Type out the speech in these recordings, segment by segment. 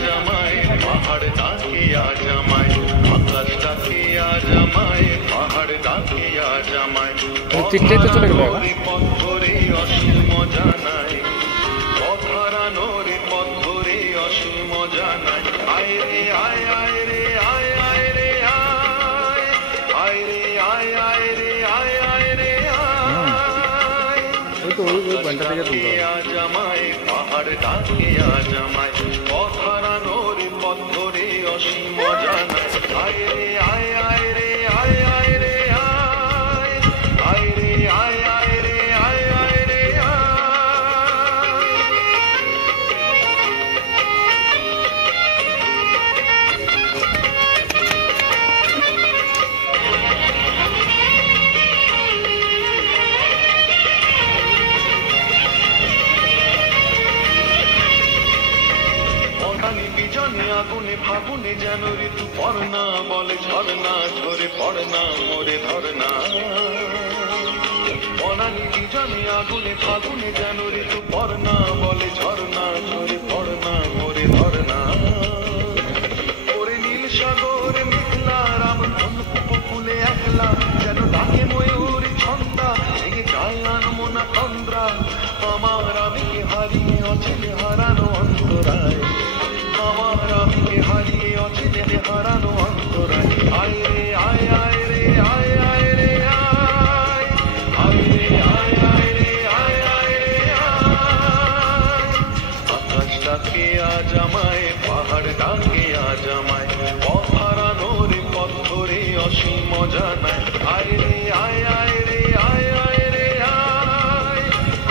জামাই পাহাড় ডাকিয়া জামাই আকাশ ডাকিয়া জামাই পাহাড় ডাকিয়া জামাই তিনটেই তো চলে গেল পথ ধরে অসীম জানাই পথহারানোর পথ ধরে অসীম জানাই আয় রে আয় আয় রে আয় আয় রে আয় আয় রে আয় আয় রে আয় আয় রে আয় ওই তো ওই ঘন্টা থেকে তুলতে জামাই পাহাড় ডাকিয়া জামাই পথহারানোর পথ ধরে অসীম জানাই আয় রে আয় আয় রে আয় আয় রে আয় আয় রে আয় আয় রে আয় আয় রে বিজনে আগুনে ফাগুনে যেন ঋতু পড়না বলে ঝরনা ঝরে পড়না মোরে ধরনা বনানি বিজনে আগুনে ফাগুনে যেন ঋতু পড়না বলে ঝরনা ঝরে পড়না মোরে ধরনা ওরে নীল সাগর মেঘলা রাম ধনুকুলে একলা যেন ডাকে ময়ূর ছন্দা ভেঙে যায় আনমনা তন্দ্রা আমার আমিকে হারিয়ে অচেনে হারানো অন্তরায় আমার আমিকে হারিয়ে অচেনে হারানো অন্তরায় আয় রে আয় আয় রে আয় আয় রে আয় আয় রে আয় আয় রে আয় আয় রে আয় আকাশ ডাকে আজ আমায় পাহাড় ডাকে আজ আমায় পথ হারানোর পথ ধরে অসীম জানায় আয় রে আয় আয় রে আয় আয় রে আয়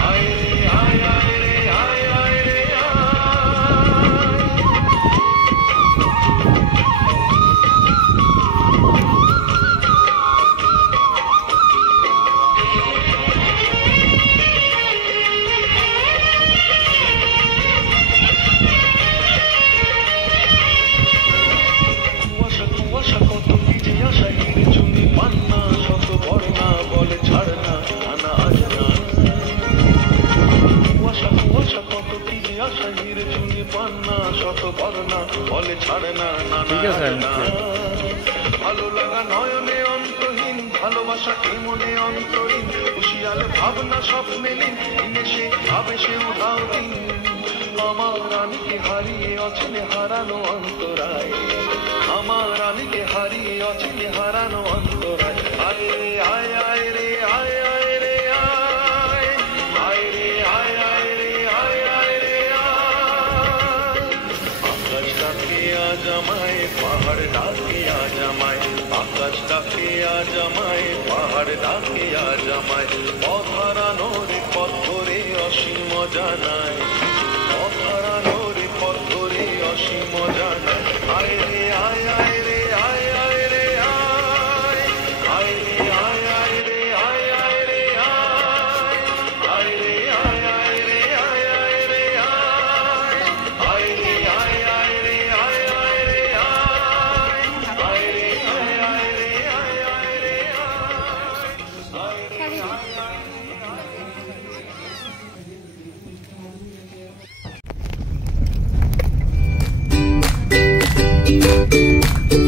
আয় রে আয় আয় রে আয় আয় রে কুয়াশা কত ভিজে আসা হিরে চুনি পান্না শত বর্ণা বলে ছাড়না আনা আজনা কুয়াশা কত ভিজে আসা হিরে চুনি পান্না শত বর্ণা বলে ছাড়না নানা আজনা ভালো লাগা নয়নে অন্তহীন ভালোবাসা কে মনে অন্তহীন হুশিয়াল ভাবনা স্বপ্নে লীন সে ভাবে সে উধাও দিন আমার রানীকে হারিয়ে অচেনে হারানো অন্তরায় আমার রানীকে হারিয়ে অচেনে হারানো অন্তরায় আয় রে আয় আয় রে আয় আয় রে আয় আয় রে আয় আয় রে আয় আয় রে আয় আকাশ ডাকে আজ আমায় পাহাড় ডাকে আজ আমায় আকাশ ডাকে আজ আমায় পাহাড় ডাকে আজ আমায় পথ হারানোর পথ ধরে অসীম জানায় পথ হারানোর পথ ধরে অসীম জানায় আয় রে আয় আয় রে আয় আয় রে আয় আয় রে আয় আয় রে আয় আয় রে আয় রে আয় আয় রে আয় আয় রে আয় রে আয় আয় রে আয় আয় রে আয় রে আয় আয় রে আয় আয় রে Thank you.